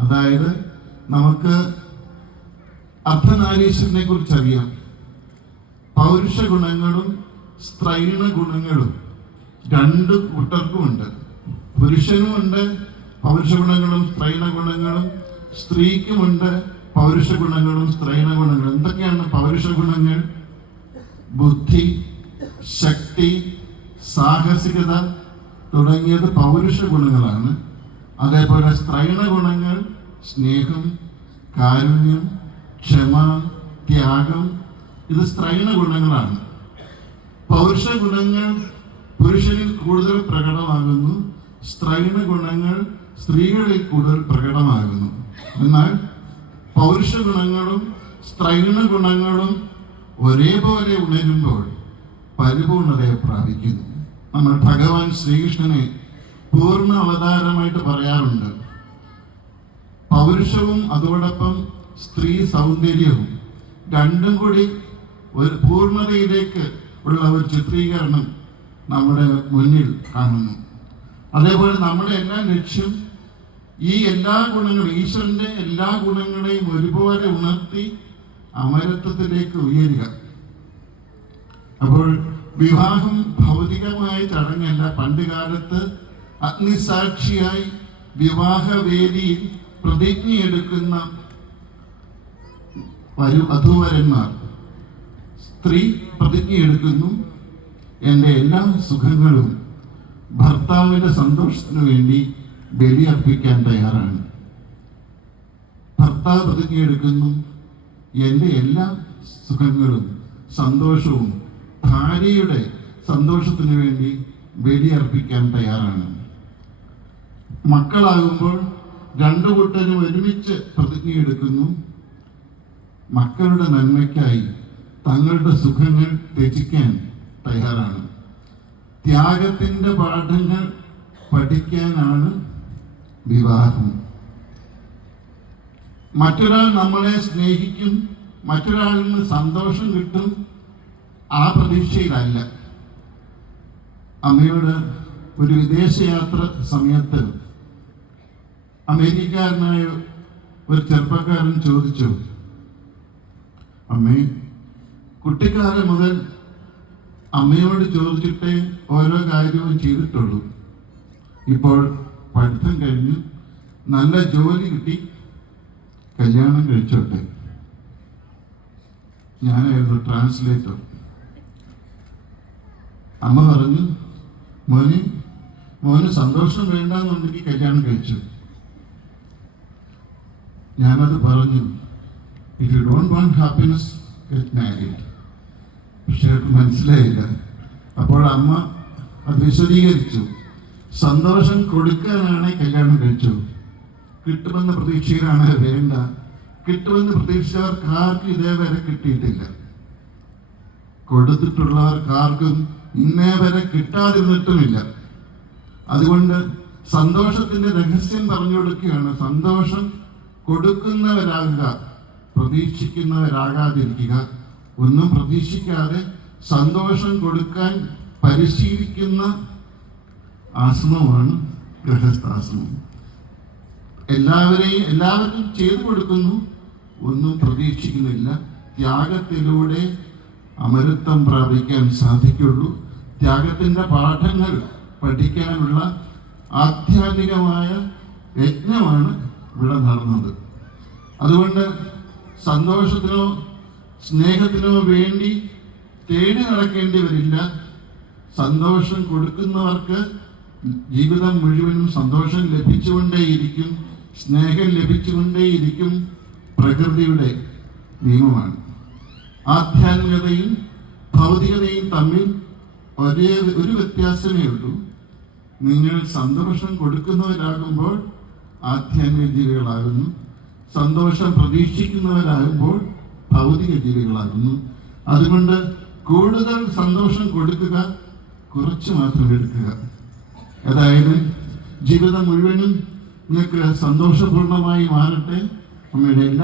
അതായത് നമുക്ക് അർദ്ധനാരീശ്വരനെ കുറിച്ച് അറിയാം. പൗരുഷ ഗുണങ്ങളും സ്ത്രൈണ ഗുണങ്ങളും രണ്ട് കൂട്ടർക്കുമുണ്ട്. പുരുഷനുമുണ്ട് പൗരുഷ ഗുണങ്ങളും സ്ത്രൈണ ഗുണങ്ങളും. സ്ത്രീക്കുമുണ്ട് പൗരുഷ ഗുണങ്ങളും സ്ത്രൈണ ഗുണങ്ങളും. എന്തൊക്കെയാണ് പൗരുഷ ഗുണങ്ങൾ? ബുദ്ധി ശക്തി സാഹസികത തുടങ്ങിയത് പൗരുഷ ഗുണങ്ങളാണ്. അതേപോലെ സ്ത്രൈണ ഗുണങ്ങൾ സ്നേഹം കാരുണ്യം ക്ഷമ ത്യാഗം ഇത് സ്ത്രൈണ ഗുണങ്ങളാണ്. പൗരുഷ ഗുണങ്ങൾ പുരുഷനിൽ കൂടുതൽ പ്രകടമാകുന്നു. സ്ത്രൈണ ഗുണങ്ങൾ സ്ത്രീകളിൽ കൂടുതൽ പ്രകടമാകുന്നു. എന്നാൽ പൗരുഷ ഗുണങ്ങളും സ്ത്രൈണ ഗുണങ്ങളും ഒരേപോലെ ഉണരുമ്പോൾ പരിപൂർണതയെ പ്രാപിക്കുന്നു. നമ്മൾ ഭഗവാൻ ശ്രീകൃഷ്ണനെ പൂർണ അവതാരമായിട്ട് പറയാറുണ്ട്. പൗരുഷവും അതോടൊപ്പം സ്ത്രീ സൗന്ദര്യവും രണ്ടും കൂടി ഒരു പൂർണതയിലേക്ക് ഉള്ള ഒരു ചിത്രീകരണം നമ്മുടെ മുന്നിൽ കാണുന്നു. അതേപോലെ നമ്മുടെ എല്ലാ ലക്ഷ്യം ഈ എല്ലാ ഗുണങ്ങളും ഈശ്വരന്റെ എല്ലാ ഗുണങ്ങളെയും ഒരുപോലെ ഉണർത്തി അമരത്വത്തിലേക്ക് ഉയരുക. അപ്പോൾ വിവാഹം ഭൗതികമായ ചടങ്ങല്ല. പണ്ട് കാലത്ത് അഗ്നിസാക്ഷിയായി വിവാഹവേദിയിൽ പ്രതിജ്ഞയെടുക്കുന്ന വരു വധൂവരന്മാർ സ്ത്രീ പ്രതിജ്ഞയെടുക്കുന്നു. എന്റെ എല്ലാ സുഖങ്ങളും ഭർത്താവിന്റെ സന്തോഷത്തിനു വേണ്ടി ബലിയർപ്പിക്കാൻ തയ്യാറാണ്. ഭർത്താവ് പ്രതിജ്ഞയെടുക്കുന്നു. എന്റെ എല്ലാ സുഖങ്ങളും സന്തോഷവും ഭാര്യയുടെ സന്തോഷത്തിനു വേണ്ടി ബലിയർപ്പിക്കാൻ തയ്യാറാണ്. മക്കളാകുമ്പോൾ രണ്ടു കൂട്ടരും ഒരുമിച്ച് പ്രതിജ്ഞയെടുക്കുന്നു മക്കളുടെ നന്മയ്ക്കായി തങ്ങളുടെ സുഖങ്ങൾ രചിക്കാൻ തയ്യാറാണ്. ത്യാഗത്തിന്റെ പാഠങ്ങൾ പഠിക്കാനാണ് വിവാഹം. മറ്റൊരാൾ നമ്മളെ സ്നേഹിക്കും മറ്റൊരാളിൽ നിന്ന് സന്തോഷം കിട്ടും ആ പ്രതീക്ഷയിലല്ല. അമ്മയോട് ഒരു വിദേശയാത്ര സമയത്ത് അമേരിക്കക്കാരനായ ഒരു ചെറുപ്പക്കാരൻ ചോദിച്ചു അമ്മേ കുട്ടിക്കാലം മുതൽ അമ്മയോട് ചോദിച്ചിട്ടേ ഓരോ കാര്യവും ചെയ്തിട്ടുള്ളൂ. ഇപ്പോൾ പഠിത്തം കഴിഞ്ഞു നല്ല ജോലി കിട്ടി കല്യാണം കഴിച്ചോട്ടെ. ഞാനായിരുന്നു ട്രാൻസ്ലേറ്റർ അമ്മ പറഞ്ഞു മോന് മോന് സന്തോഷം വേണ്ടെന്നുണ്ടെങ്കിൽ കല്യാണം കഴിച്ചു. ഞാനത് പറഞ്ഞു. If you don't want happiness get married പക്ഷേ മനസ്സിലായില്ല. അപ്പോൾ അമ്മ അത് വിശദീകരിച്ചു. സന്തോഷം കൊടുക്കാനാണ് കല്യാണം കഴിച്ചു കിട്ടുമെന്ന പ്രതീക്ഷയിലാണ് വേണ്ട. കിട്ടുമെന്ന് പ്രതീക്ഷിച്ചവർക്ക് ആർക്കും ഇതേവരെ കിട്ടിയിട്ടില്ല. കൊടുത്തിട്ടുള്ളവർക്ക് ആർക്കും ഇന്നേ വരെ കിട്ടാതിരുന്നിട്ടുമില്ല. അതുകൊണ്ട് സന്തോഷത്തിന്റെ രഹസ്യം പറഞ്ഞു കൊടുക്കുകയാണ്. സന്തോഷം കൊടുക്കുന്നവരാകുക പ്രതീക്ഷിക്കുന്നവരാകാതിരിക്കുക. ഒന്നും പ്രതീക്ഷിക്കാതെ സന്തോഷം കൊടുക്കാൻ പരിശീലിക്കുന്ന ആശ്രമമാണ് ഗൃഹസ്ഥാശ്രമം. എല്ലാവരെയും എല്ലാവർക്കും ചെയ്തു കൊടുക്കുന്നു. ഒന്നും പ്രതീക്ഷിക്കുന്നില്ല. ത്യാഗത്തിലൂടെ അമരത്വം പ്രാപിക്കാൻ സാധിക്കുള്ളൂ. ത്യാഗത്തിന്റെ പാഠങ്ങൾ പഠിക്കാനുള്ള ആധ്യാത്മികമായ യജ്ഞമാണ് ഇവിടെ നടന്നത്. അതുകൊണ്ട് സന്തോഷത്തിനോ സ്നേഹത്തിനോ വേണ്ടി തേടി നടക്കേണ്ടി വരില്ല. സന്തോഷം കൊടുക്കുന്നവർക്ക് ജീവിതം മുഴുവനും സന്തോഷം ലഭിച്ചുകൊണ്ടേയിരിക്കും സ്നേഹം ലഭിച്ചുകൊണ്ടേയിരിക്കും പ്രകൃതിയുടെ നിയമമാണ്. ആധ്യാത്മികതയും ഭൗതികതയും തമ്മിൽ ഒരേ ഒരു വ്യത്യാസമേ ഉള്ളൂ. നിങ്ങൾ സന്തോഷം കൊടുക്കുന്നവരാകുമ്പോൾ ആധ്യാത്മിക സന്തോഷം പ്രതീക്ഷിക്കുന്നവരാകുമ്പോൾ ഭൗതിക ജീവികളാകുന്നു അതുകൊണ്ട് കൂടുതൽ സന്തോഷം കൊടുക്കുക കുറച്ച് മാത്രം എടുക്കുക. അതായത് ജീവിതം മുഴുവനും നിങ്ങൾക്ക് സന്തോഷപൂർണമായി മാറട്ടെ. അമ്മയുടെ എല്ലാ